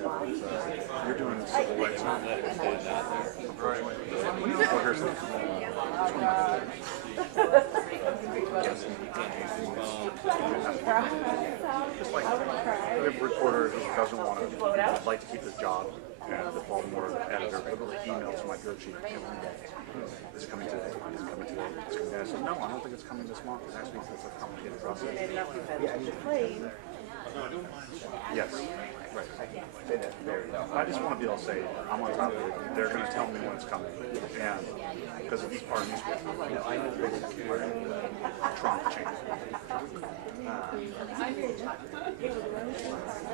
You're doing civil rights. Well, here's the just like every reporter who doesn't want to, like to keep his job, and the Baltimore editor literally emails my dirt sheet every day. It's coming today. It's coming today. It's coming today. I said, no, I don't think it's coming this month. It has to be because it's a complicated process. Yes. Right. I just want to be able to say, I'm on top of it. They're going to tell me when it's coming. And because it's our newspaper. Trump change. I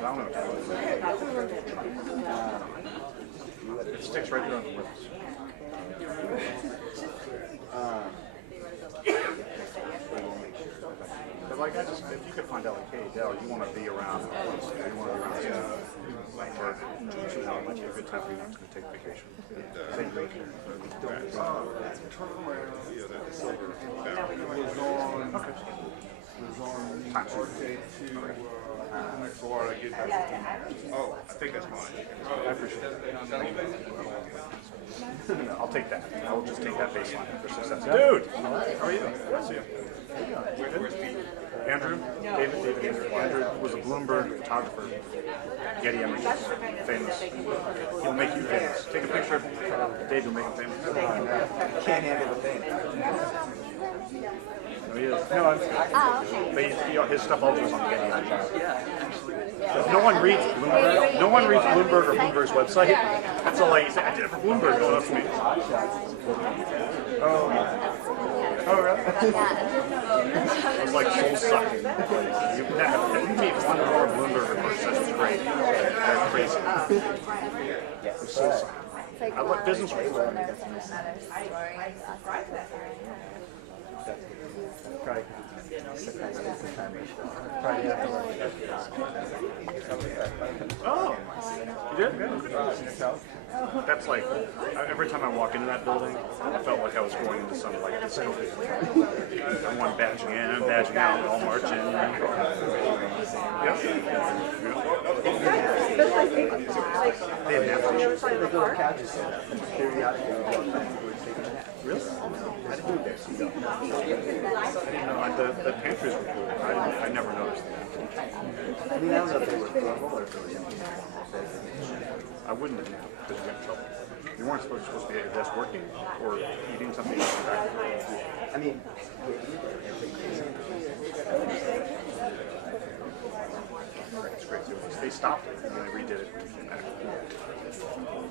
don't know. It sticks right there on the lips. But like, if you could find out, like, hey, Dale, you want to be around, for 2 weeks, might be a good time for you to take vacation. Take vacation. Okay. Oh, I think that's mine. I appreciate it. I'll take that. I will just take that baseline for success. Dude! How are you? Good to see you. Andrew? David. Andrew was a Bloomberg photographer. Getty images. Famous. He'll make you famous. Take a picture of David, will make him famous. Can't handle the fame. No, he is. No, but his stuff all goes on Getty images. No one reads Bloomberg. No one reads Bloomberg or Bloomberg's website. That's all I say. I did it for Bloomberg. No, that's me. Oh, really? It was like soul sucking. You meet one more Bloomberg person. That's great. They're crazy. It's soul sucking. I like business reports. Oh, you did? That's like, every time I walk into that building, I felt like I was going into some like dystopia. Everyone badging in, badging out, all marching. Yep. They didn't have to. Really? I didn't know the pantries were cool. I never noticed that. I mean, I don't know if they were formal or if they were I wouldn't have known because you got in trouble. You weren't supposed to be at your desk working or eating something. I mean, it's great. They stopped it and then they redid it.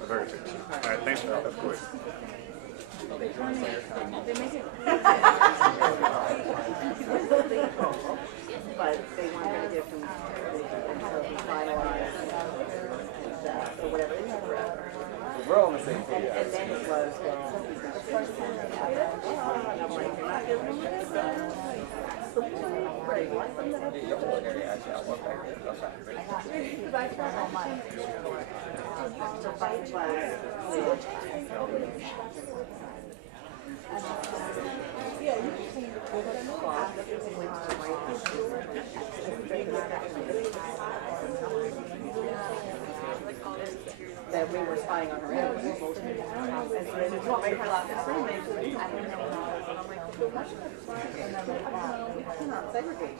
Very good. All right, thanks for that. That's great. But they wanted to give them finalized or whatever. We're all on the same page. And then it was the first time and I'm like, you're not giving them this. Right. That we were spying on her own. And so they said, well, make her laugh at school. And I'm like, you're not segregated.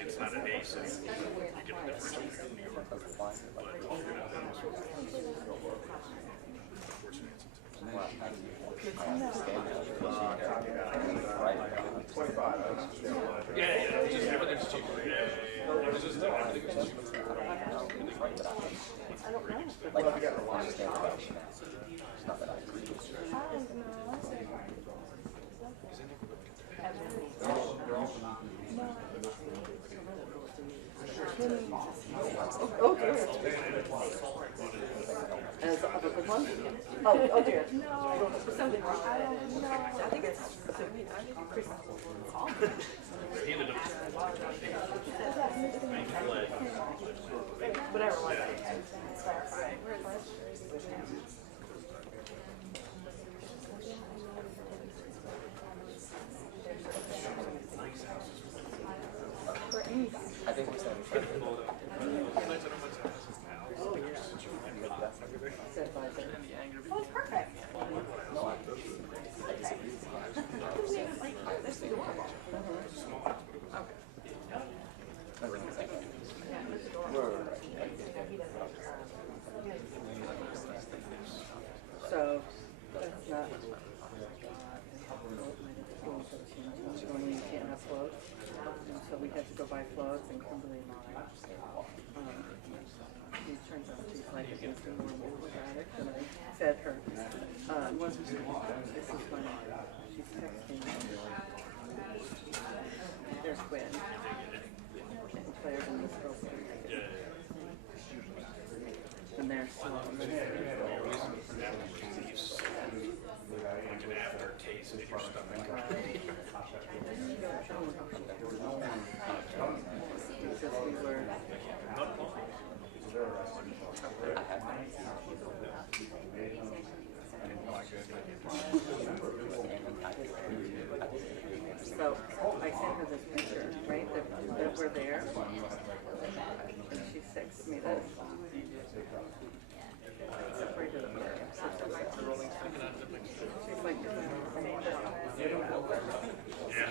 It's not an A city. You get a differential from New York. But yeah, just everything's cheaper. Yeah. It's just everything's cheaper. understand about it. It's not that I agree with you. Okay. As a good one? Oh dear. No. Something wrong. I think it's whatever it was. I think we said Oh, it's perfect. So that's not normally you can't have floats. And so we had to go buy floats and Kimberly and I it turns out she's like against the normal addict and I said her this is funny. She's texting their twin and Claire's in this girl's and they're slow. Like an aftertaste in your stomach. Because we were so I sent her this picture, right, that we're there, and she texts me that separated of her. She's like,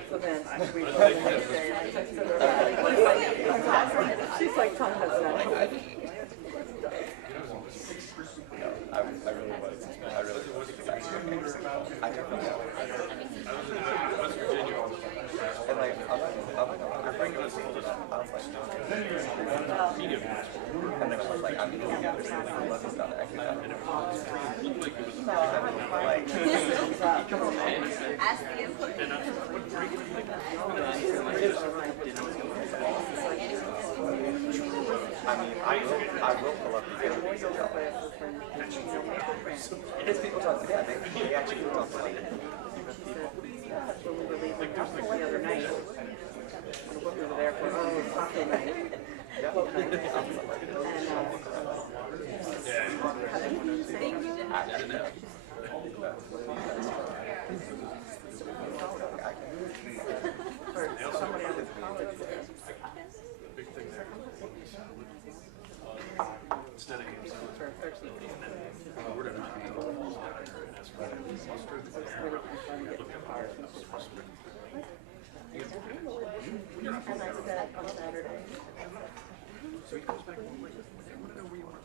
so then we both the next day, I texted her back. She's like, Tom has that. I really was. I really was. I don't know. And like, I'm not bringing this over. I was like, and then I was like, I'm going to do this. I love this stuff. I can Ask the input. I mean, I will pull up the video. Because people talk to me, they actually talk to me. When we were leaving the other night, we were there for coffee night. Boat night. And somebody out of college there. For 13 and I said on Saturday. So he goes back home like, I want to know where you are.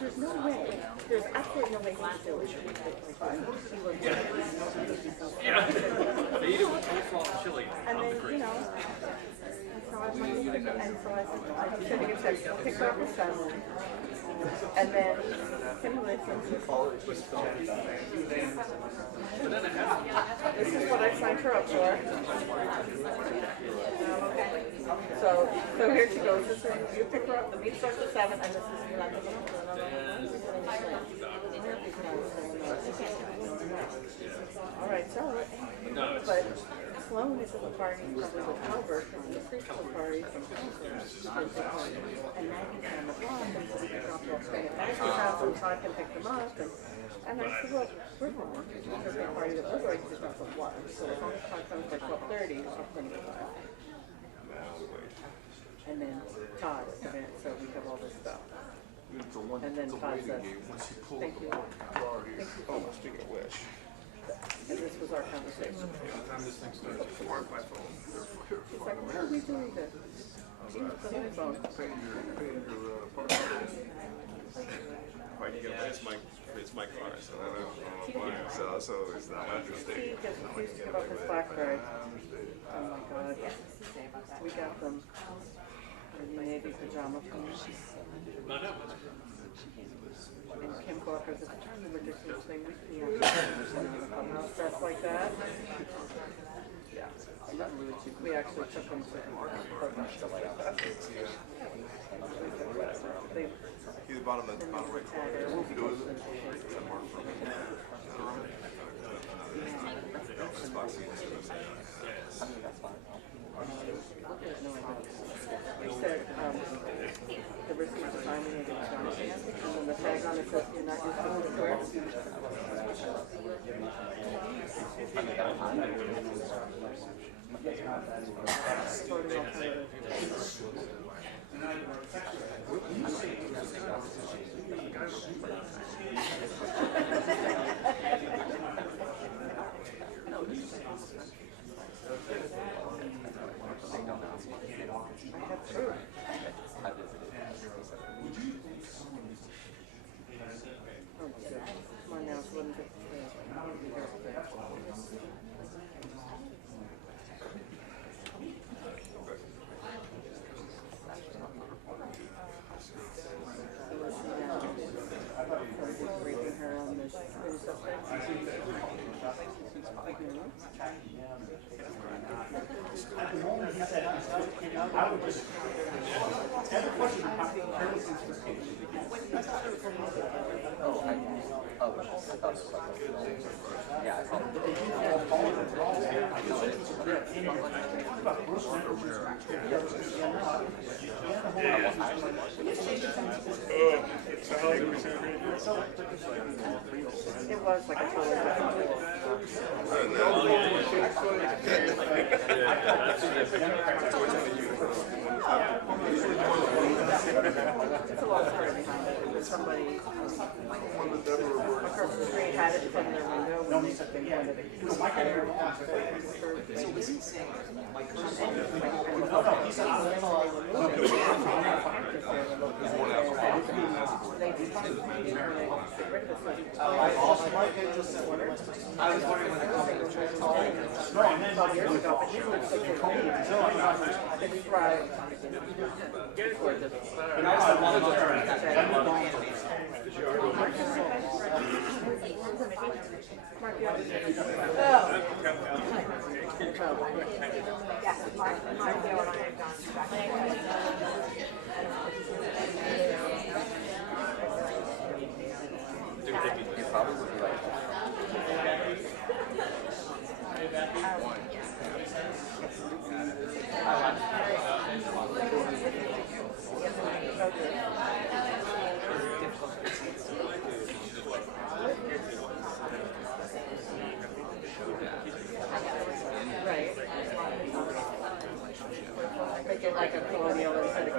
There's no way. There's absolutely no way he's still Yeah. They eat it with coleslaw and chili. and then, you know, and so I was like, and so I sent a text, pick her up with family. And then Kimberly sends me this is what I signed her up for. So here she goes. This is, you pick her up, the meet starts at 7, and this is all right, so, but Sloan is at the party, probably with Albert, on the preschool party from and Maggie's on the block, and so we can drop off at Maggie's house, and Todd can pick them up, and I said, well, we're home, there's a party that we're going to drop off lunch, so as long as Todd comes by 12:30, I'll plenty of time. And then Todd is in it, so we have all this stuff. And then Todd says, thank you. Oh, speaking of which. And this was our conversation. She's like, why are we doing this? She was on my phone. Paying your parking. It's my car, so I don't know. So it's not my He mistake. just refused to give up his BlackBerry. Oh my God. We got them. Navy pajama pants. And Kim Gawker said, the ridiculous thing we see on dressed like that. Yeah. We actually took them to He's the bottom right corner. This box is we said the receipt is signed and it's on it, and then the tag on it says you're not using the square. Come on now, it's 11:53. Rating her on this subject. At the moment, he said, I would just. Every question about Yeah, I saw it. It was like a totally different world. It's a long story behind it. It was somebody across the street had it in front of their window when they wanted to keep it there. So was he saying I was wondering when the company was trying to tell me. No, and then 12 years ago, but he was such a described and I was the one that You probably would be right. right. Make it like a colonial instead of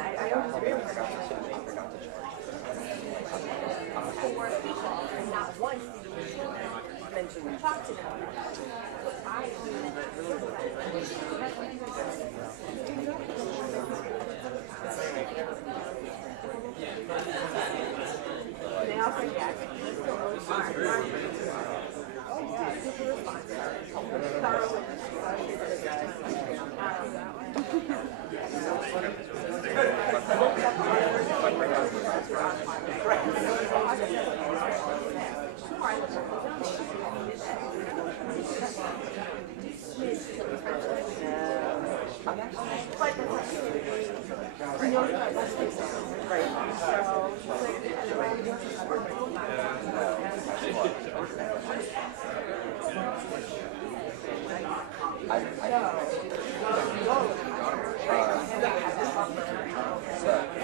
I always agree with her. Mentioned talk to them. They also get oh yeah, super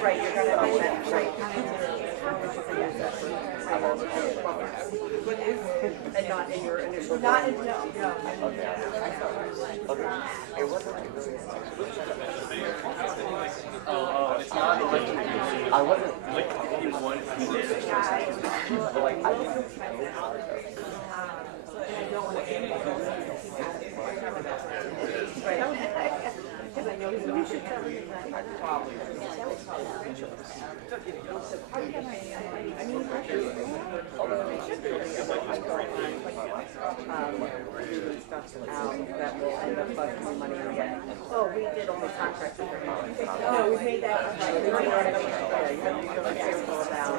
Right, you're gonna have that, right. And not in your initial. Not in, no. Okay. It wasn't like it's not like I wasn't like you want but like I didn't Because I know you should tell me that. Probably. I mean, building a multi-story line, doing stuff that will end up busting money again. Oh, we did all the contracts with her. Oh, we made that. Yeah, you have to be really careful about.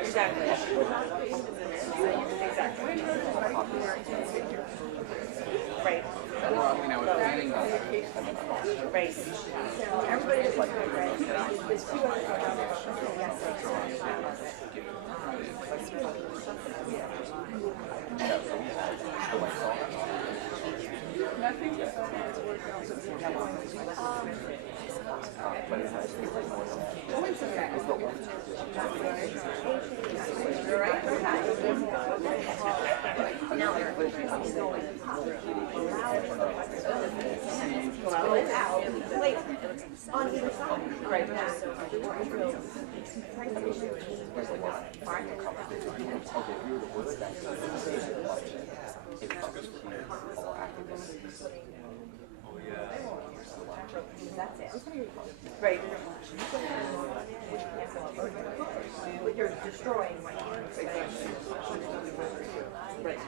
Exactly. Right. Right. Everybody is like, there's two other on either side. Right now. That's it. Right. But you're destroying my right.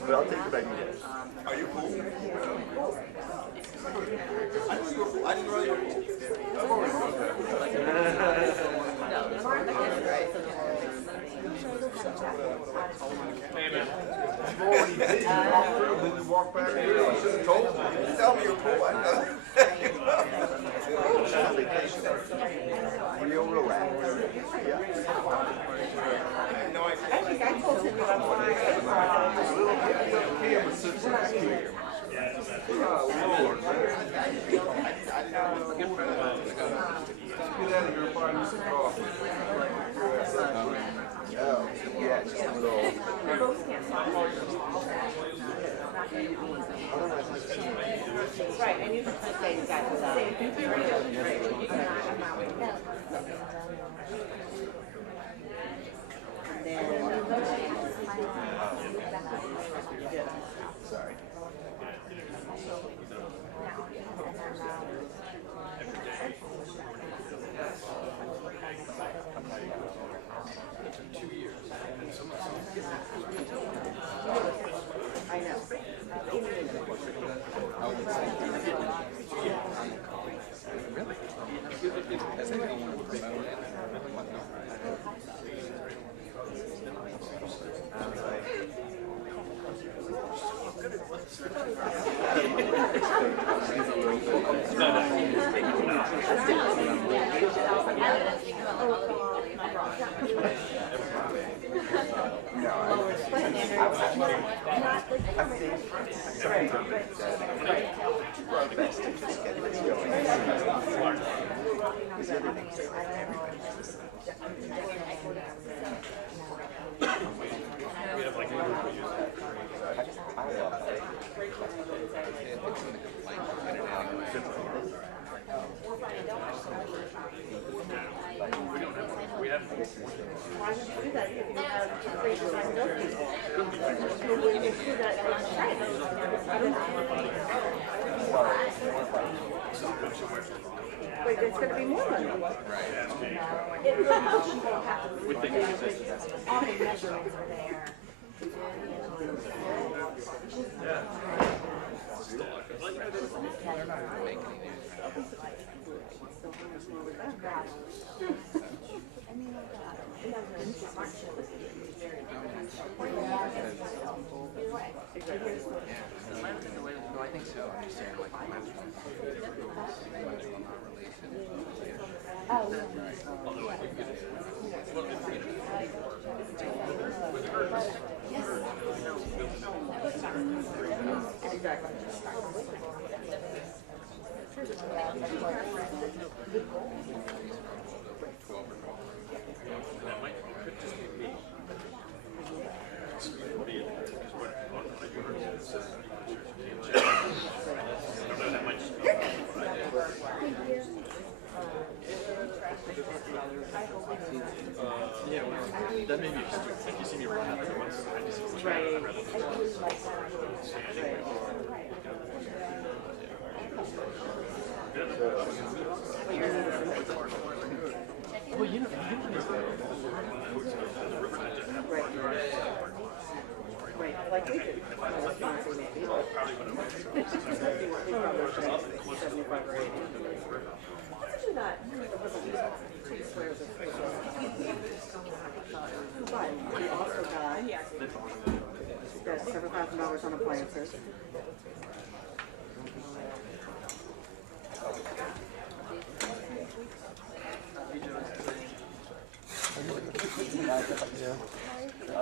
But I'll take it back again. Are you cool? I didn't know you were cool. I've always known that. Hey, man. When you walk back here, you should have told me. Tell me you're cool. I know. Real relaxed. Yeah. No, I I think I told him that I'm camera sits in his ear. Oh, Lord. Get out of here and find me some coffee. Oh, yeah, just a little. right, and you can say exactly Sorry. I know. Wait, there's going to be more money. It will have all the measurements are there. I think so. I'm just saying, like, might as well not That may be just if you see me run out of once, I just I'd rather well, you know, Right, like we did. What did you not? But we also got several $1,000 on appliances.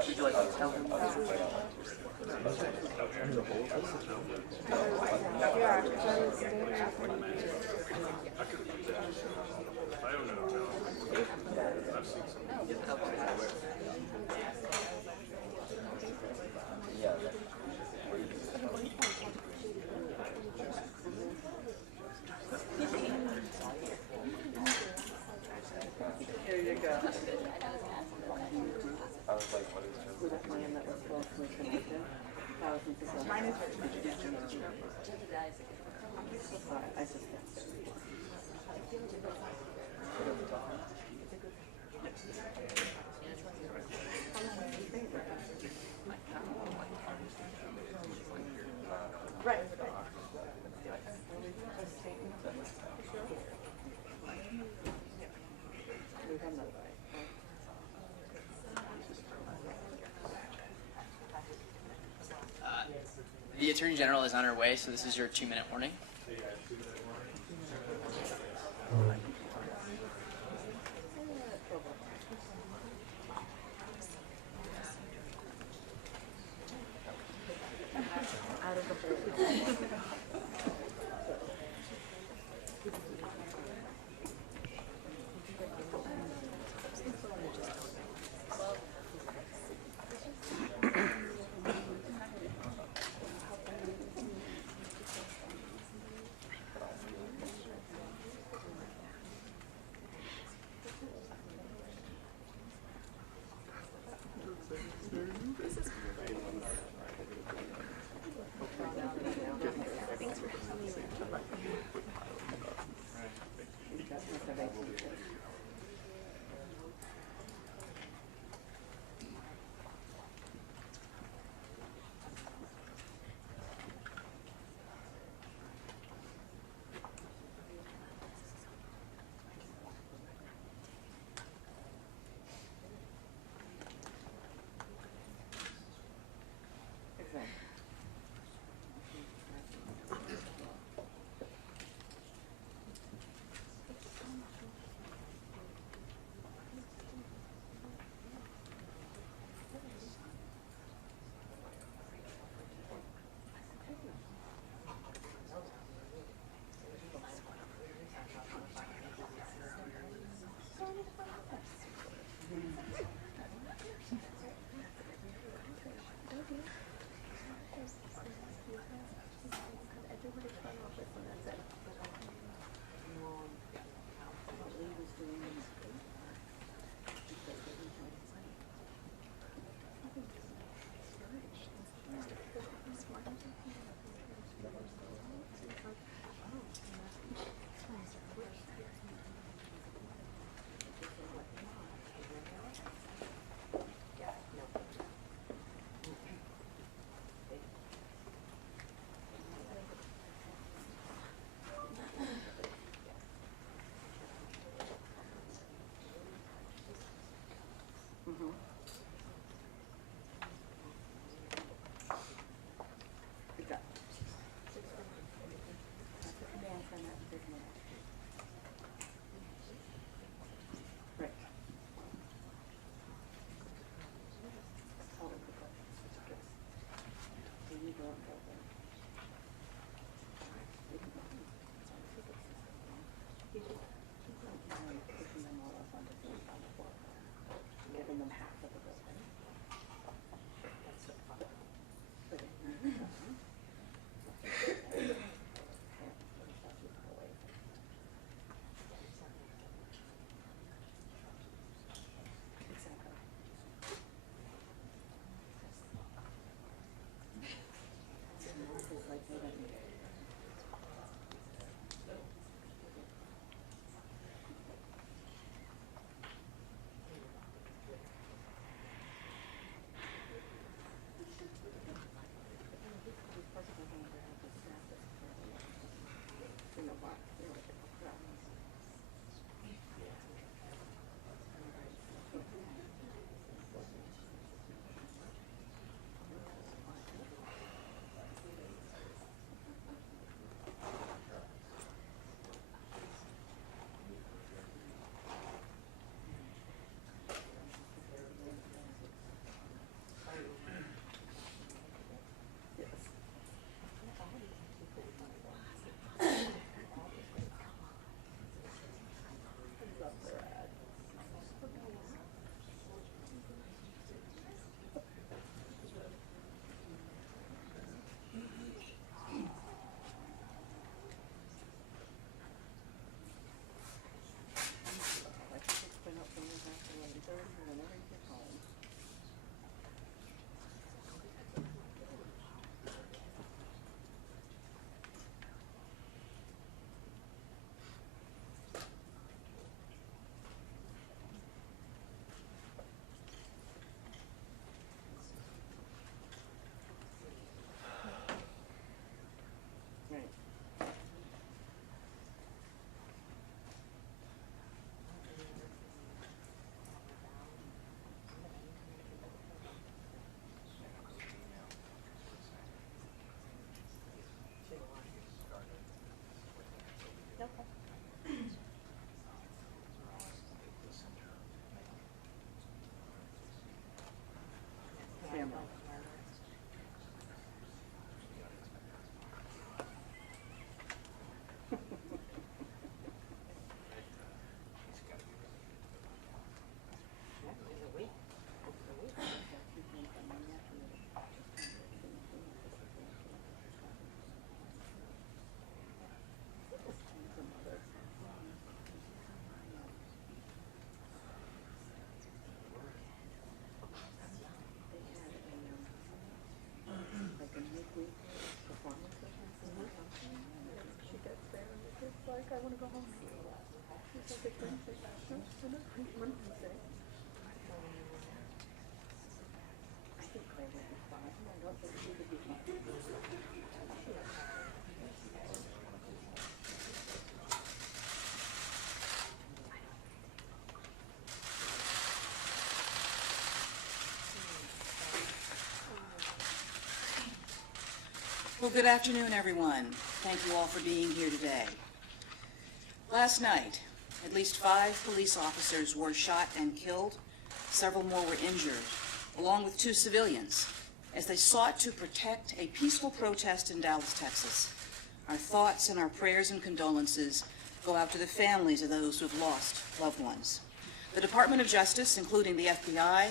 Would you like to tell him? Here you go. I was like, what is this? With a plan that was closely connected, thousands of dollars. Mine is I just right. The Attorney General is on her way, so this is your 2-minute warning. given them half of the building. That's so fun. But in the meantime, exactly. So now it's like they don't need it. I want to go home. It's like a Wednesday. Wednesday. I think Claire would be fine. I don't think she would be fine. Well, good afternoon, everyone. Thank you all for being here today. Last night, at least 5 police officers were shot and killed. Several more were injured, along with 2 civilians, as they sought to protect a peaceful protest in Dallas, Texas. Our thoughts and our prayers and condolences go out to the families of those who have lost loved ones. The Department of Justice, including the FBI,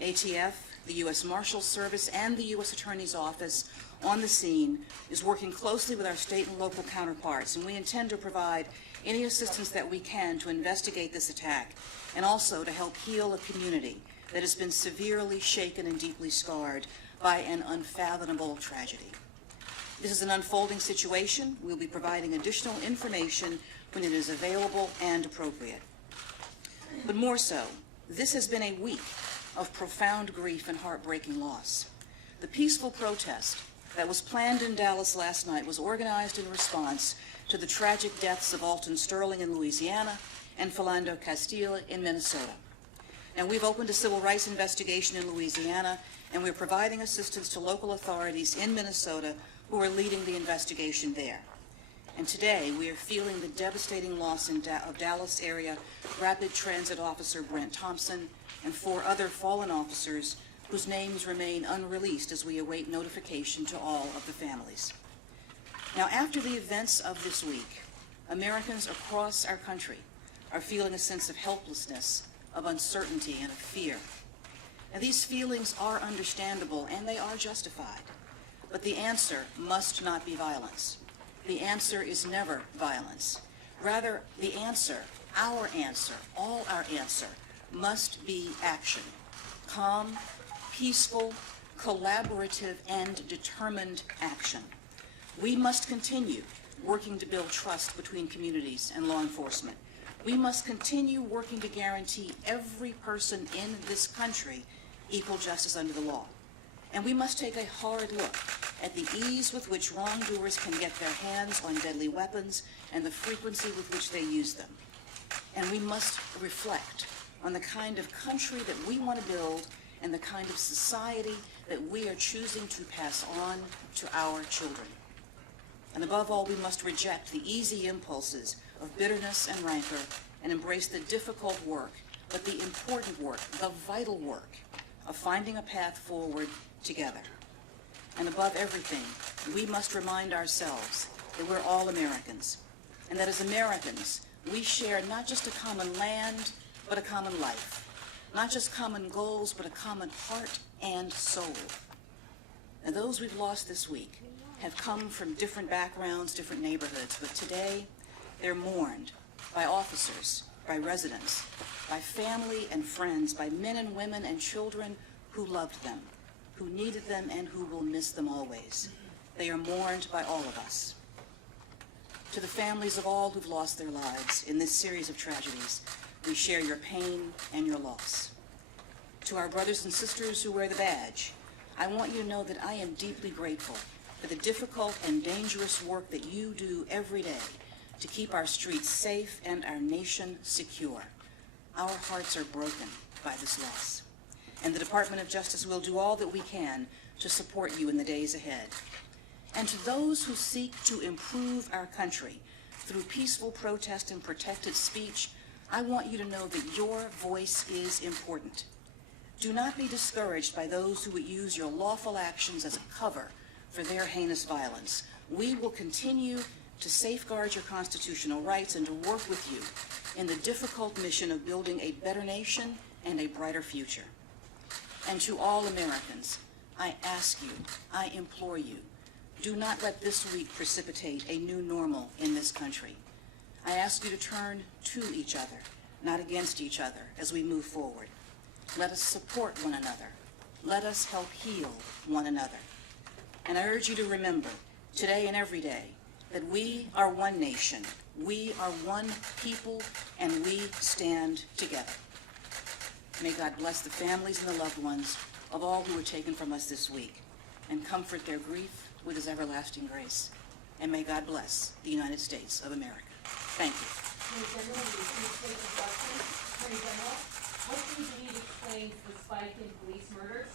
ATF, the U.S. Marshals Service, and the U.S. Attorney's Office on the scene, is working closely with our state and local counterparts, and we intend to provide any assistance that we can to investigate this attack and also to help heal a community that has been severely shaken and deeply scarred by an unfathomable tragedy. This is an unfolding situation. We'll be providing additional information when it is available and appropriate. But more so, this has been a week of profound grief and heartbreaking loss. The peaceful protest that was planned in Dallas last night was organized in response to the tragic deaths of Alton Sterling in Louisiana and Philando Castile in Minnesota. Now, we've opened a civil rights investigation in Louisiana, and we're providing assistance to local authorities in Minnesota who are leading the investigation there. And today, we are feeling the devastating loss of Dallas area Rapid Transit Officer Brent Thompson and 4 other fallen officers whose names remain unreleased as we await notification to all of the families. Now, after the events of this week, Americans across our country are feeling a sense of helplessness, of uncertainty and of fear. Now, these feelings are understandable and they are justified, but the answer must not be violence. The answer is never violence. Rather, the answer, our answer, all our answer, must be action. Calm, peaceful, collaborative, and determined action. We must continue working to build trust between communities and law enforcement. We must continue working to guarantee every person in this country equal justice under the law. And we must take a hard look at the ease with which wrongdoers can get their hands on deadly weapons and the frequency with which they use them. And we must reflect on the kind of country that we want to build and the kind of society that we are choosing to pass on to our children. And above all, we must reject the easy impulses of bitterness and rancor and embrace the difficult work, but the important work, the vital work of finding a path forward together. And above everything, we must remind ourselves that we're all Americans, and that as Americans, we share not just a common land, but a common life. Not just common goals, but a common heart and soul. And those we've lost this week have come from different backgrounds, different neighborhoods, but today they're mourned by officers, by residents, by family and friends, by men and women and children who loved them, who needed them, and who will miss them always. They are mourned by all of us. To the families of all who've lost their lives in this series of tragedies, we share your pain and your loss. To our brothers and sisters who wear the badge, I want you to know that I am deeply grateful for the difficult and dangerous work that you do every day to keep our streets safe and our nation secure. Our hearts are broken by this loss. And the Department of Justice will do all that we can to support you in the days ahead. And to those who seek to improve our country through peaceful protest and protected speech, I want you to know that your voice is important. Do not be discouraged by those who would use your lawful actions as a cover for their heinous violence. We will continue to safeguard your constitutional rights and to work with you in the difficult mission of building a better nation and a brighter future. And to all Americans, I ask you, I implore you, do not let this week precipitate a new normal in this country. I ask you to turn to each other, not against each other, as we move forward. Let us support one another. Let us help heal one another. And I urge you to remember, today and every day, that we are one nation, we are one people, and we stand together. May God bless the families and the loved ones of all who were taken from us this week, and comfort their grief with his everlasting grace. And may God bless the United States of America. Thank you. Attorney General, will you please take the question? Attorney General, what do you believe explains the spike in police murders?